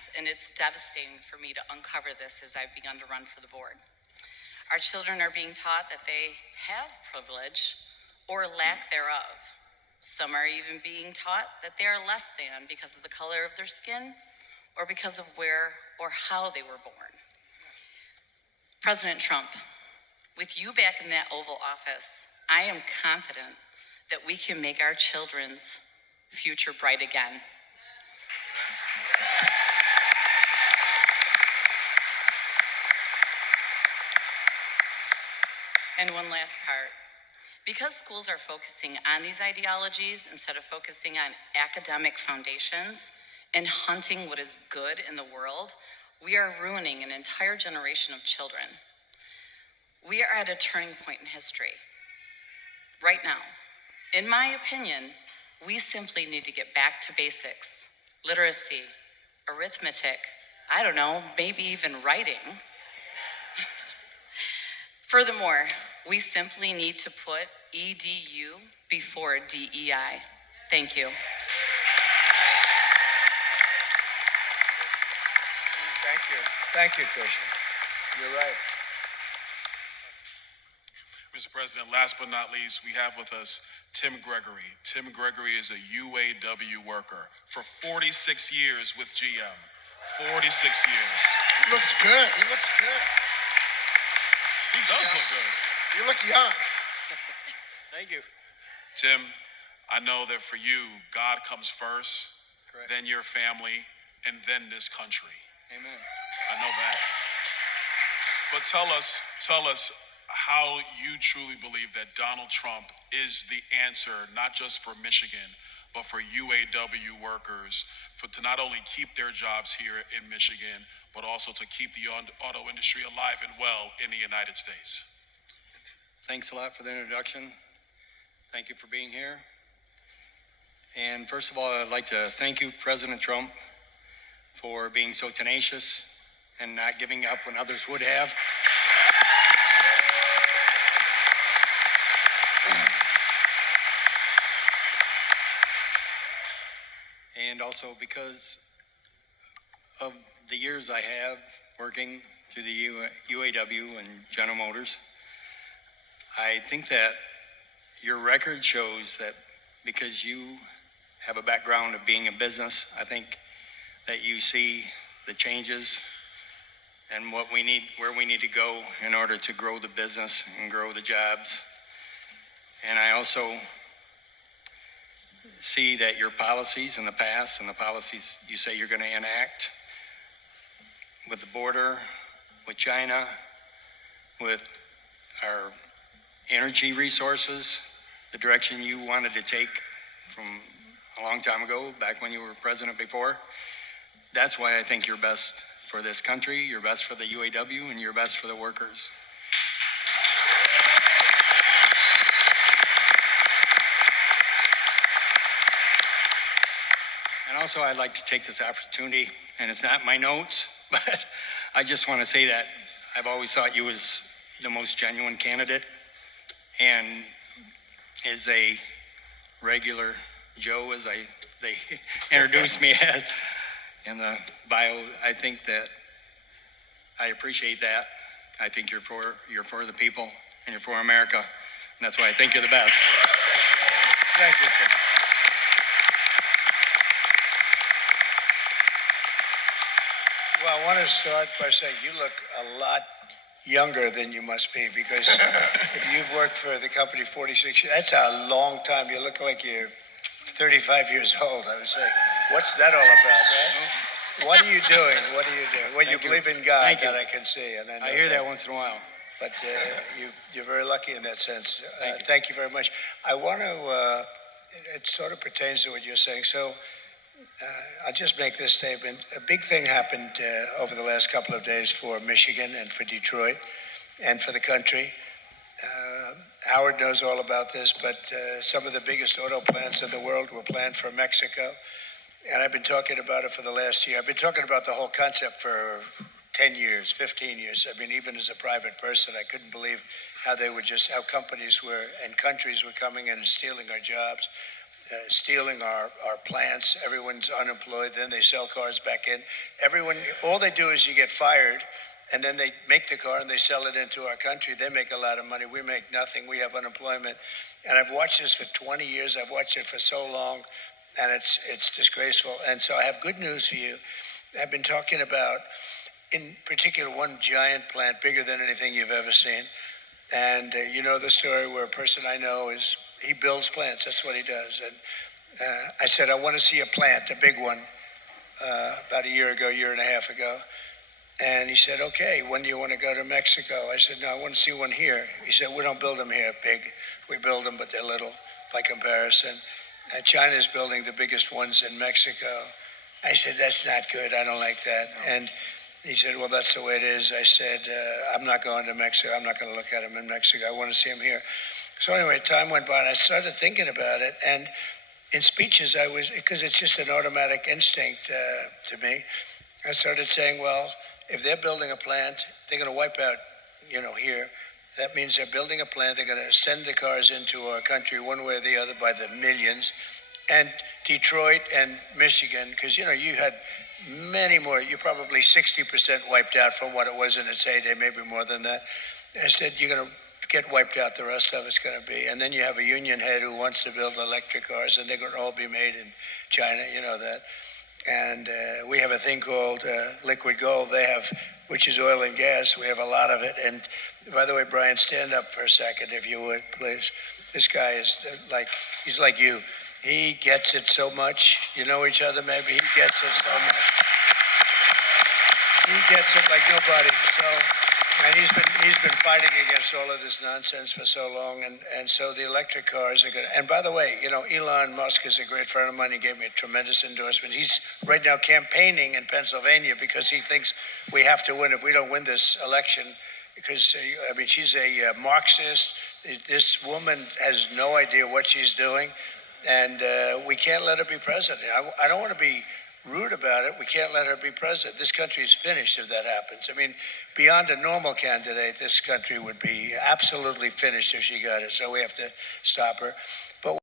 times, and it's devastating for me to uncover this as I've begun to run for the board. Our children are being taught that they have privilege or lack thereof. Some are even being taught that they are less than because of the color of their skin or because of where or how they were born. President Trump, with you back in that Oval Office, I am confident that we can make our children's future bright again. And one last part. Because schools are focusing on these ideologies instead of focusing on academic foundations and hunting what is good in the world, we are ruining an entire generation of children. We are at a turning point in history. Right now, in my opinion, we simply need to get back to basics, literacy, arithmetic, I don't know, maybe even writing. Furthermore, we simply need to put EDU before DEI. Thank you. Thank you. Thank you, Tricia. You're right. Mr. President, last but not least, we have with us Tim Gregory. Tim Gregory is a UAW worker for 46 years with GM. 46 years. He looks good. He looks good. He does look good. You look young. Thank you. Tim, I know that for you, God comes first, Correct. then your family, and then this country. Amen. I know that. But tell us how you truly believe that Donald Trump is the answer, not just for Michigan, but for UAW workers, to not only keep their jobs here in Michigan, but also to keep the auto industry alive and well in the United States. Thanks a lot for the introduction. Thank you for being here. And first of all, I'd like to thank you, President Trump, for being so tenacious and not giving up when others would have. And also because of the years I have working through the UAW and General Motors, I think that your record shows that because you have a background of being in business, I think that you see the changes and what we need, where we need to go in order to grow the business and grow the jobs. And I also see that your policies in the past and the policies you say you're going to enact with the border, with China, with our energy resources, the direction you wanted to take from a long time ago, back when you were president before. That's why I think you're best for this country, you're best for the UAW, and you're best for the workers. And also, I'd like to take this opportunity, and it's not my notes, but I just want to say that I've always thought you was the most genuine candidate, and as a regular Joe, as they introduced me as in the bio, I think that I appreciate that. I think you're for the people, and you're for America, and that's why I think you're the best. Thank you, Tim. Well, I want to start by saying you look a lot younger than you must be, because if you've worked for the company 46 years, that's a long time. You look like you're 35 years old. I would say, what's that all about, right? What are you doing? What are you doing? Well, you believe in God, Thank you. that I can see. And I hear that once in a while. But you're very lucky in that sense. Thank you. Very much. I want to, it sort of pertains to what you're saying. So I'll just make this statement. A big thing happened over the last couple of days for Michigan and for Detroit and for the country. Howard knows all about this, but some of the biggest auto plants in the world were planned for Mexico. And I've been talking about it for the last year. I've been talking about the whole concept for 10 years, 15 years. I mean, even as a private person, I couldn't believe how companies were and countries were coming in and stealing our jobs. stealing our plants. Everyone's unemployed. Then they sell cars back in. Everyone, all they do is you get fired, and then they make the car and they sell it into our country. They make a lot of money. We make nothing. We have unemployment. And I've watched this for 20 years. I've watched it for so long, and it's disgraceful. And so I have good news for you. I've been talking about, in particular, one giant plant, bigger than anything you've ever seen. And you know the story where a person I know he builds plants. That's what he does. And I said, I want to see a plant, a big one, about a year and a half ago. And he said, okay, when do you want to go to Mexico? I said, no, I want to see one here. He said, we don't build them here big. We build them, but they're little by comparison. China's building the biggest ones in Mexico. I said, that's not good. I don't like that. And he said, well, that's the way it is. I said, I'm not going to Mexico. I'm not going to look at him in Mexico. I want to see him here. So anyway, time went by, and I started thinking about it. And in speeches, because it's just an automatic instinct to me, I started saying, well, if they're building a plant, they're going to wipe out, here. That means they're building a plant. They're going to send the cars into our country one way or the other by the millions. And Detroit and Michigan, because, you had many more, you're probably 60% wiped out from what it was in its heyday, maybe more than that. I said, you're going to get wiped out, the rest of it's going to be. And then you have a union head who wants to build electric cars, and they're going to all be made in China, you know that. And we have a thing called liquid gold. They have, which is oil and gas. We have a lot of it. And by the way, Brian, stand up for a second, if you would, please. This guy is he's like you. He gets it so much. You know each other, maybe. He gets it so much. He gets it like nobody. And he's been fighting against all of this nonsense for so long, and so the electric cars are good. And by the way, Elon Musk is a great friend of mine. He gave me a tremendous endorsement. He's right now campaigning in Pennsylvania because he thinks we have to win if we don't win this election. Because she's a Marxist. This woman has no idea what she's doing, and we can't let her be president. I don't want to be rude about it. We can't let her be president. This country is finished if that happens. Beyond a normal candidate, this country would be absolutely finished if she got it. So we have to stop her. But